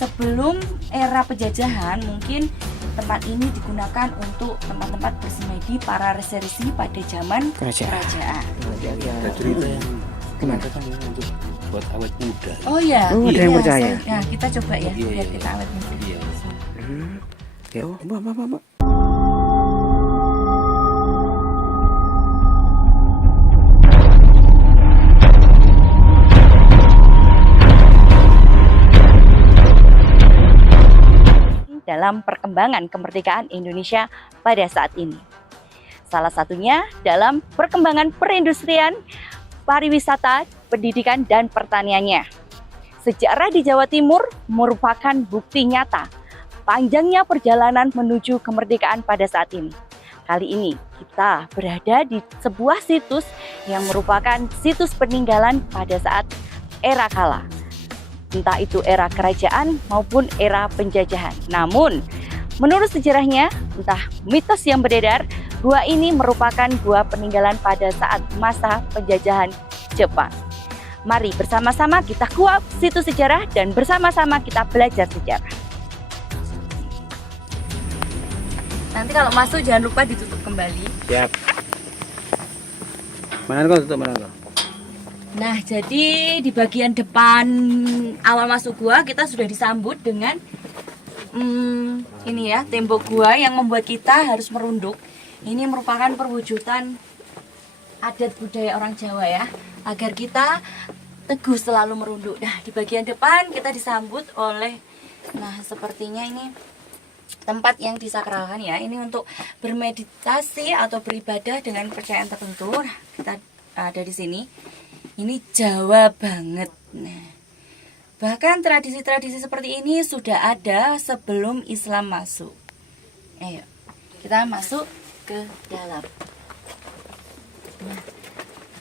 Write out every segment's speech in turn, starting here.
sebelum era penjajahan mungkin tempat ini digunakan untuk tempat-tempat bersemedi para resi-resi pada zaman kerajaan. Ada cerita yang Gimana? kan untuk buat awet muda. Oh ya, Oh, ada yang percaya? Nah, kita coba ya, Iya, biar iya. kita awet muda. Iya. Ya, Mbak. Dalam perkembangan kemerdekaan Indonesia pada saat ini. Salah satunya dalam perkembangan perindustrian, pariwisata, pendidikan, dan pertaniannya. Sejarah di Jawa Timur merupakan bukti nyata panjangnya perjalanan menuju kemerdekaan pada saat ini. Kali ini kita berada di sebuah situs yang merupakan situs peninggalan pada saat era kala. Entah itu era kerajaan maupun era penjajahan. Namun, menurut sejarahnya, entah mitos yang beredar, gua ini merupakan gua peninggalan pada saat masa penjajahan Jepang. Mari bersama-sama kita kuak situs sejarah dan bersama-sama kita belajar sejarah. Nanti kalau masuk jangan lupa ditutup kembali. Siap. Mana kau tutup mana kau? Nah, jadi di bagian depan awal masuk gua kita sudah disambut dengan ini ya, tembok gua yang membuat kita harus merunduk. Ini merupakan perwujudan adat budaya orang Jawa ya, agar kita teguh selalu merunduk. Nah, di bagian depan kita disambut oleh, nah sepertinya ini tempat yang disakralkan ya. Ini untuk bermeditasi atau beribadah dengan kepercayaan tertentu. Nah, kita ada di sini. Ini Jawa banget. Nah, bahkan tradisi-tradisi seperti ini sudah ada sebelum Islam masuk. Ayo, kita masuk ke dalam. Nah,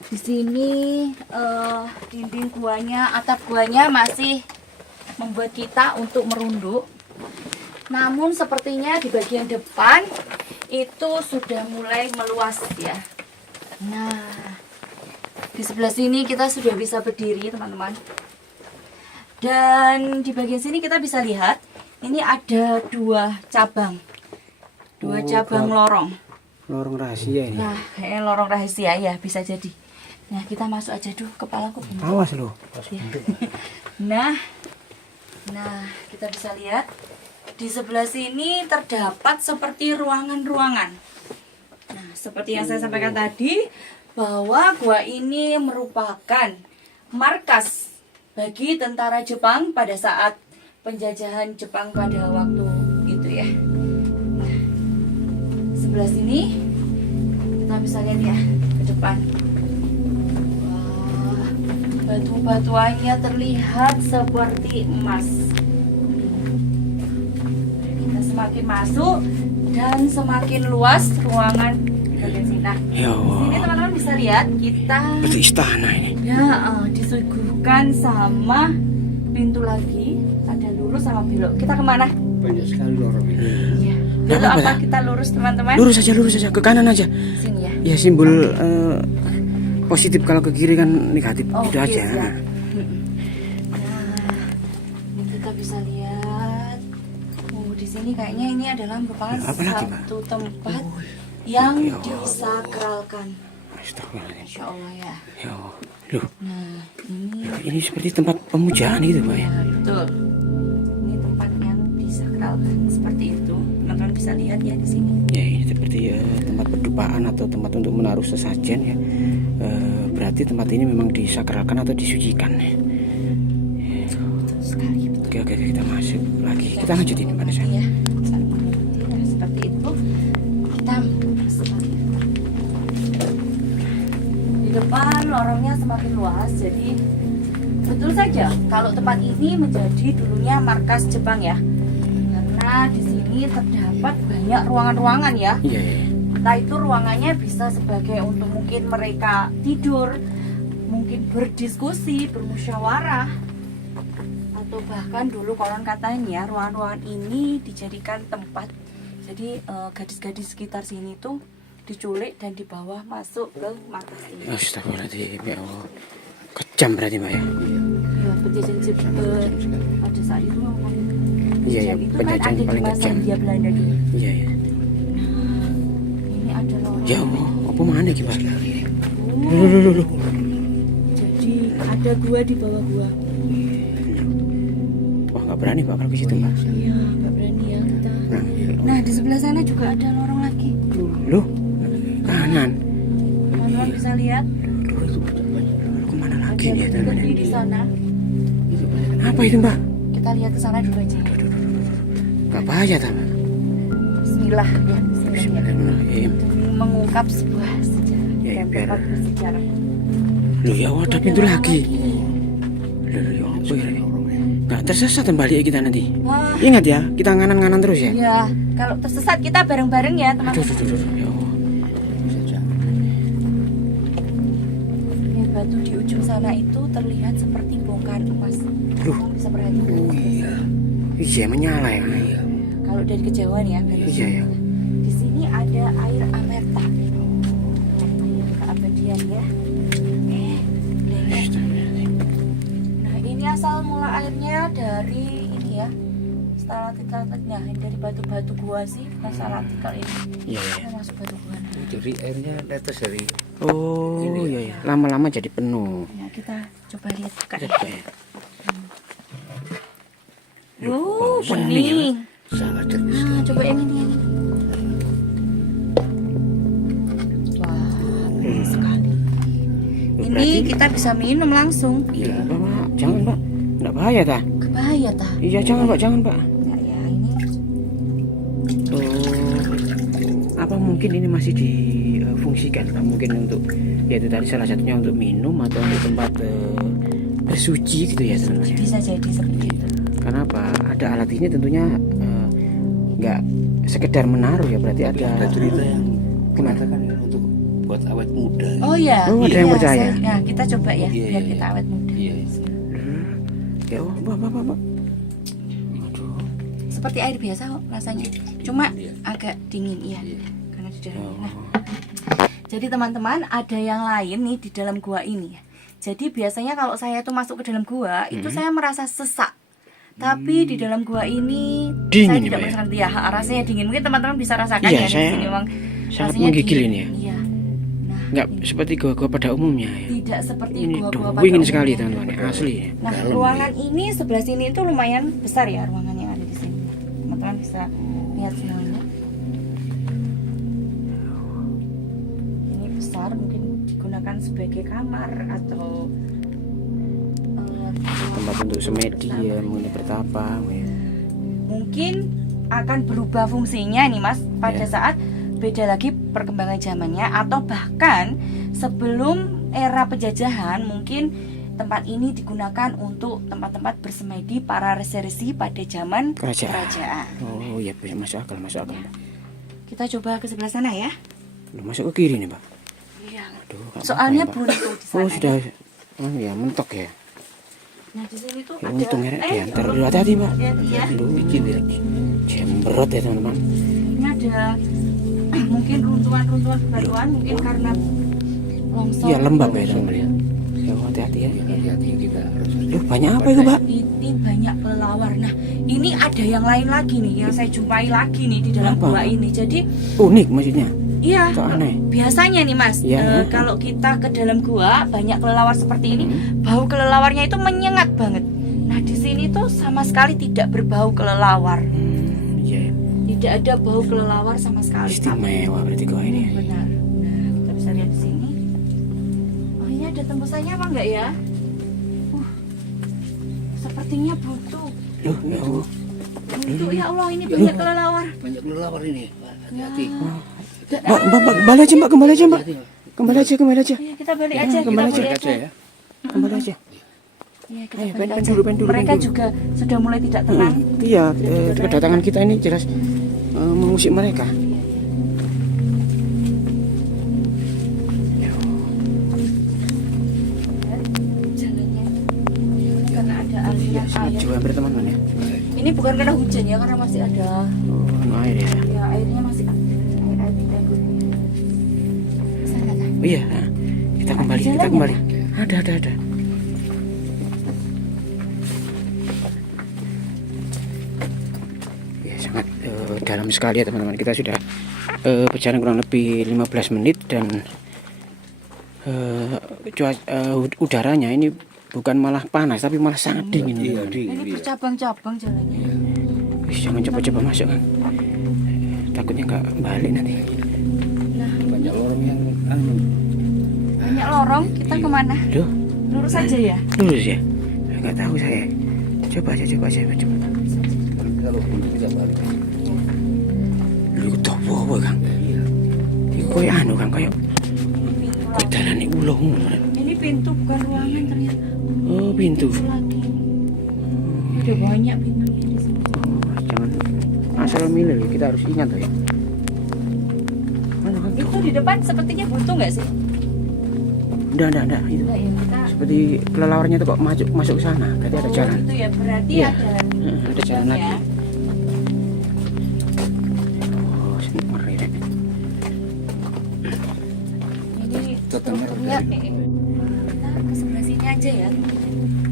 di sini dinding guanya, atap guanya masih membuat kita untuk merunduk. Namun sepertinya di bagian depan itu sudah mulai meluas ya. Nah, di sebelah sini kita sudah bisa berdiri teman-teman. Dan di bagian sini kita bisa lihat ini ada dua cabang. Dua cabang lorong. Lorong rahasia ini. Nah, kayaknya lorong rahasia ya, bisa jadi. Nah, kita masuk aja dulu, kepalaku bengkak. Awas lo. Nah, kita bisa lihat di sebelah sini terdapat seperti ruangan-ruangan. Nah, seperti yang saya sampaikan tadi, bahwa gua ini merupakan markas bagi tentara Jepang pada saat penjajahan Jepang pada waktu itu ya. Nah, sebelah sini kita bisa lihat ya ke depan. Wah, batu-batuannya terlihat seperti emas. Kita semakin masuk dan semakin luas ruangan bagian sini. Nah, Ya di sini Allah. teman-teman bisa lihat kita Seperti istana ini. ya disuguhkan sama pintu lagi, ada lurus sama belok. Kita kemana? Banyak sekali lorong ini. Iya. Nggak Belok apa-apa, apa ya? kita lurus teman-teman? Lurus saja, ke kanan aja. Sini ya. Ya simbol positif, kalau ke kiri kan negatif. Oh, Itu aja. yes, ya. Nah, ini kita bisa lihat. Oh, di sini kayaknya ini adalah merupakan Ya, apa lagi, Mbak? satu tempat yang ya Allah. disakralkan. Astagfirullahaladzim. Insya Allah ya. Ya Allah. Loh, Nah, ini ini seperti tempat pemujaan gitu Pak ya. ya, betul. Ini tempat yang disakralkan seperti itu. Teman-teman bisa lihat ya di sini. Ya, ini seperti tempat berdupaan atau tempat untuk menaruh sesajen ya. Berarti tempat ini memang disakralkan atau disucikan ya. Betul sekali. Betul. Oke, kita masuk lagi. Kita lanjutin Mbak Nesa. Ya, seperti itu. Kita masuk lagi. Di depan lorongnya semakin luas, jadi betul saja kalau tempat ini menjadi dulunya markas Jepang ya. Karena di sini terdapat banyak ruangan-ruangan ya. Iya. Entah itu ruangannya bisa sebagai untuk mungkin mereka tidur, mungkin berdiskusi, bermusyawarah, atau bahkan dulu konon katanya ruangan-ruangan ini dijadikan tempat. Jadi gadis-gadis sekitar sini tuh diculik dan dibawa masuk ke markas ini. Astagfirullahaladzim, ya Allah. Kejam berarti Mbak ya. Ya, penjajahan Jepang pada saat itu Iya, iya, itu kan penjajahan ada di paling masa kejam. Hindia Belanda dulu. Iya ya. Ini ada lorong. Ya Allah, apa mana iki, Pak? Oh, Loh. jadi ada gua di bawah gua. Wah, nggak berani Pak kalau ke situ, Pak. Iya, nggak berani ya kita. Nah, Nah, di sebelah sana juga ada lorong lagi. loh, kanan. Teman-teman bisa lihat Kemana ada lagi nih ya, bukti teman-teman? di sana. Apa itu, Mbak? Kita lihat ke sana dulu aja. Gak bahaya, teman. Bismillah ya, Bismillah. Bismillahirrahmanirrahim. Demi mengungkap sebuah sejarah Ya, dan biar- tempat bersejarah. Loh, ya ada Ada pintu lorong lagi. Loh, ya apa ya? Gak tersesat balik kita nanti. Wah, Ingat ya, kita nganan-nganan terus ya. ya kalau tersesat kita bareng-bareng ya Aduh, teman-teman. aduh, aduh, ya Allah. Ini batu di ujung sana itu terlihat seperti bongkahan emas. Loh. Kamu bisa perhatikan. Iya, menyala ya. Kalau dari kejauhan ya, garis. Iya ya. Di sini ada air amerta. Air keabadian ya. Lele. Nah, ini asal mula airnya dari ini ya. Stalaktit-stalaktit. Nah, ini dari batu-batu gua sih, bukan stalaktikal ini. Iya ya. Kita masuk batu gua. Nah, Jadi airnya netes dari Oh, iya ya. Lama-lama jadi penuh. ya, kita coba lihat buka. Coba ya. Bening. sangat jernih Nah, sekali. coba yang ini. Wah, bening sekali. Ini kita bisa minum langsung. Iya, Pak. Jangan, Pak. Enggak bahaya, ta? Bahaya tah? Iya, jangan, Pak. Jangan, Pak. Ya, ya ini. Oh, apa mungkin ini masih difungsikan, Pak? Mungkin untuk, ya itu tadi salah satunya untuk minum atau untuk tempat bersuci gitu ya, teman-teman. Bisa jadi seperti itu. Karena apa? Ada alat ini tentunya nggak sekedar menaruh ya, berarti ada. Ada cerita yang Gimana? mengatakan ya, untuk buat awet muda. Oh ya. Oh, ada yang percaya? Nah, kita coba ya, Iya, biar iya, kita iya. awet muda. Iya. Ya, oh, Pak. Aduh. Seperti air biasa kok rasanya. Cuma Iya. agak dingin, iya. Iya. Karena di dalam. Oh. Nah, jadi teman-teman ada yang lain nih di dalam gua ini ya. Jadi biasanya kalau saya tuh masuk ke dalam gua, itu saya merasa sesak. Tapi di dalam gua ini Dingin saya tidak ya, Pak, ya? merasakan ya, rasanya dingin. Mungkin teman-teman bisa rasakan Iya, ya di saya sini memang sangat rasanya menggigil dingin. ini ya. Iya. Nah, Nggak seperti gua pada umumnya ya. tidak seperti Ini gua-gua pada dingin sekali, umumnya. teman-teman. Asli ya. Nah, Dalam, ruangan ini sebelah sini itu lumayan besar ya, ruangan yang ada di sini. Teman-teman bisa lihat semuanya. Ini besar, mungkin digunakan sebagai kamar atau Tempat untuk semedi ya, mungkin bertapa ya. mungkin akan berubah fungsinya nih Mas pada Ya. saat beda lagi perkembangan zamannya, atau bahkan sebelum era penjajahan mungkin tempat ini digunakan untuk tempat-tempat bersemedi para reserisi pada zaman Kerajaan. Oh iya, masuk akal. Kita coba ke sebelah sana ya. Loh, masuk ke kiri nih, Pak. Iya. Aduh, nggak Soalnya apa-apa ya, Pak. buntu di sana. Oh sudah, oh ya mentok ya. Nah, di sini tuh Ya, ada. untung ya, diantar dulu, hati-hati, Pak. Hati-hati ya. Aduh, Bikin ya. jembrot ya teman-teman. Ini ada mungkin runtuhan-runtuhan bebatuan, mungkin karena longsor. Iya lembab ya teman-teman ya. Ya hati-hati ya. Hati-hati kita harus. Loh, banyak apa itu, Pak? Ini banyak kelelawar. Nah, ini ada yang lain lagi nih yang saya jumpai lagi nih di dalam Apa? gua ini. Jadi, Unik maksudnya. iya. Kok aneh? Biasanya nih Mas, Iya. kalau kita ke dalam gua banyak kelelawar seperti ini, Hmm. bau kelelawarnya itu menyengat banget. Nah, di sini tuh sama sekali tidak berbau kelelawar. Iya. Tidak ada bau kelelawar sama sekali. Istimewa berarti gua ini. Ya. Benar. Nah, kita bisa lihat di sini. Oh, ini ada tembusannya apa enggak ya? Sepertinya buntu. Loh, ya Allah. Buntu ya Allah, ini banyak kelelawar. Banyak kelelawar ini. Hati-hati. Mbak, kembali aja, Mbak. Kembali aja. Ayo, kita balik aja, kita kembali balik aja ya. Kembali aja. Iya, kita Ayo, balik pen aja. dulu. Mereka juga sudah mulai tidak tenang. Iya, kedatangan kita ini jelas mengusik mereka. Jalannya karena ada aliran Sangat air. jauh hampir teman-teman ya. Ini bukan karena hujan ya, karena masih ada Oh, air ya. ya airnya masih aktif. Air gembur. Sana kan? Oh iya, kita kembali, Ada kita jalannya, kembali. Ada. dalam sekali ya teman-teman. Kita sudah berjalan kurang lebih 15 menit dan udaranya ini bukan malah panas tapi malah sangat dingin. Iya, teman-teman. dingin. Ini Iya. bercabang-cabang jalannya. Wis, jangan coba-coba masuk kan. Takutnya nggak balik nanti. Nah, Banyak lorong yang anu. banyak lorong. Kita kemana? Loh, Lurus aja ya. lurus ya? Nggak tahu saya. Coba aja. Kalau untuk bisa balik. Lu topo Kang. Iya. Iku koyo anu Kang, koyo dalane ulo ngono. Ini pintu bukan ruangan ternyata. Oh, pintu. Lagi. Ada banyak pintunya di sini. Oh, jangan asal milih kita harus ingat tuh ya. Mana Kang? Itu di depan sepertinya buntu nggak sih? Enggak itu. Enggak ya, kita Seperti kelelawarnya tuh kok masuk ke sana. Berarti ada jalan. Itu ya berarti Iya. ada Ada jalan ya. lagi. Oh, ngeri deh. Ini Tetangga strukturnya dari- kita ke sebelah sini aja ya.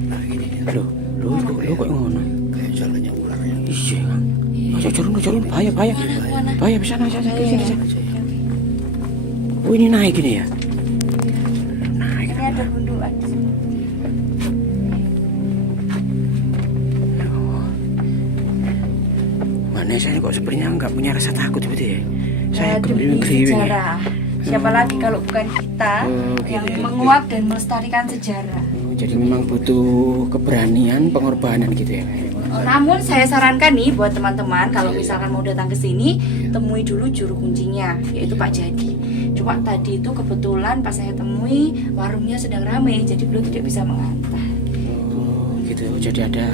Nah ini ya. Loh kok ngono? Kayak jalannya ular ya. Iya Kang. Ayo turun bahaya. Mana? Bahaya sana sini. Oke. Oh, ini naik ini ya. Naik. Ini ada gundukan di sini. Mana saya kok sepertinya nggak punya rasa takut seperti ya. Saya Demi kriwing-kriwing ya. sejarah. Siapa lagi kalau bukan kita Oh, gitu yang ya. menguak dan melestarikan sejarah. Oh, jadi memang butuh keberanian, pengorbanan gitu ya. Namun saya sarankan nih buat teman-teman kalau misalkan mau datang ke sini, temui dulu juru kuncinya, yaitu Pak Jadi. Cuma tadi itu kebetulan pas saya temui warungnya sedang ramai, jadi beliau tidak bisa mengantar. Oh, gitu. Jadi ada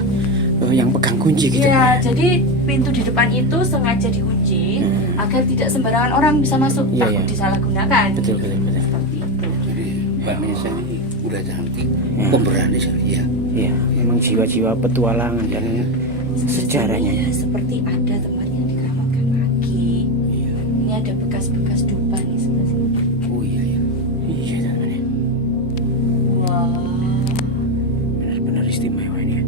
yang pegang kunci gitu. Iya, jadi pintu di depan itu sengaja dikunci agar tidak sembarangan orang bisa masuk, Iya, takut iya. disalahgunakan. Betul. Seperti itu. Jadi Mbak Nesa ini udah cantik, Ya. pemberani sekali ya. Iya, memang jiwa-jiwa petualangan dan sejarahnya. Ya, seperti ada tempat yang dikeramatkan lagi. Iya. Ini ada bekas-bekas dupa nih sebelah sini. Oh iya ya. Iya, teman-teman. Wah. Benar-benar istimewa ini ya.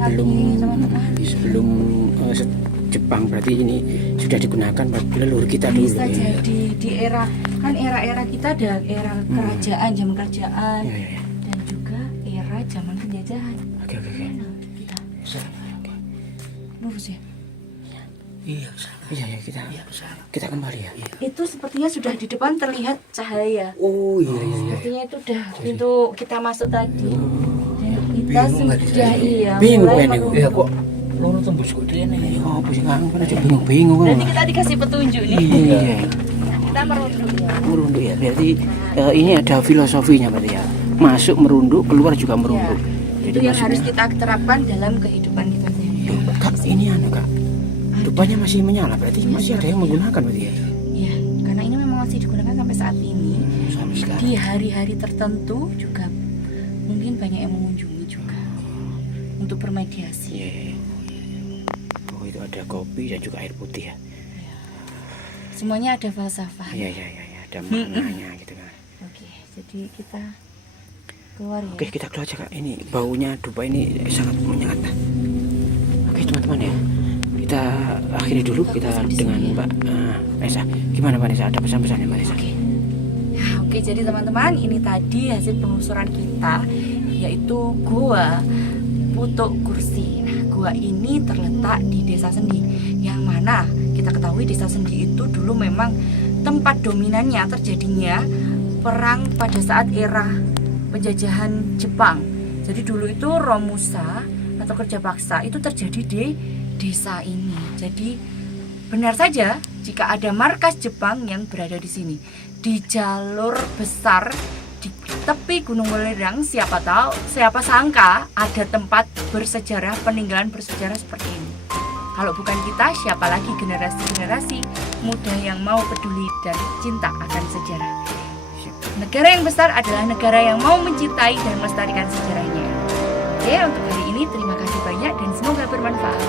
Lagi, teman-teman. Sebelum Jepang berarti ini sudah digunakan buat leluhur kita dulu. Bisa ya. jadi di era kita ada era kerajaan, zaman kerajaan Iya. dan juga era zaman penjajahan. Oke. Nah, kita Oke. lurus ya. Iya kesana. Iya kita Iya kesana. kita kembali ya. Itu sepertinya sudah di depan terlihat cahaya. Oh iya. Sepertinya itu udah pintu kita masuk tadi. Dan kita Bingung nggak di sudah sana? iya. Bingung mulai kan, Ibu? merunduk. Iya kok lorong tembus kok dia nih. Oh, pusing kan aja bingung. Berarti kita dikasih petunjuk nih. Iya. Kita merunduk ya. Merunduk ya. Berarti ini ada filosofinya berarti ya. Masuk merunduk, keluar juga merunduk. Ya, itu yang harus kita terapkan dalam kehidupan kita sehari-hari. Kak, ini Kak. Dupanya masih menyala berarti masih ada yang menggunakan berarti ya. Ya, karena ini memang masih digunakan sampai saat ini. Sampai sekarang. Di hari-hari tertentu juga mungkin banyak yang mengunjungi juga untuk bermediasi. Iya. Oh, itu ada kopi dan juga air putih ya. Semuanya ada falsafah. Iya, ada maknanya gitu kan. Oke, jadi kita keluar ya. Oke, kita keluar aja Kak. Ini baunya dupa ini sangat menyengat. Oke, teman-teman ya. Kita akhiri dulu kita dengan Mbak Nesa. Gimana Mbak Nesa? Ada pesan-pesannya Mbak Nesa? Ya, oke, jadi teman-teman, ini tadi hasil penelusuran kita yaitu Gua Putuk Kursi. Nah, gua ini terletak di Desa Sendi, yang mana kita ketahui Desa Sendi itu dulu memang tempat dominannya terjadinya perang pada saat era penjajahan Jepang. Jadi dulu itu Romusa atau kerja paksa itu terjadi di desa ini. Jadi benar saja jika ada markas Jepang yang berada di sini. Di jalur besar di tepi Gunung Welirang, siapa sangka ada tempat bersejarah, peninggalan bersejarah seperti ini. Kalau bukan kita, siapa lagi generasi-generasi muda yang mau peduli dan cinta akan sejarah. Negara yang besar adalah negara yang mau mencintai dan melestarikan sejarahnya. Oke, untuk hari ini terima kasih banyak dan semoga bermanfaat.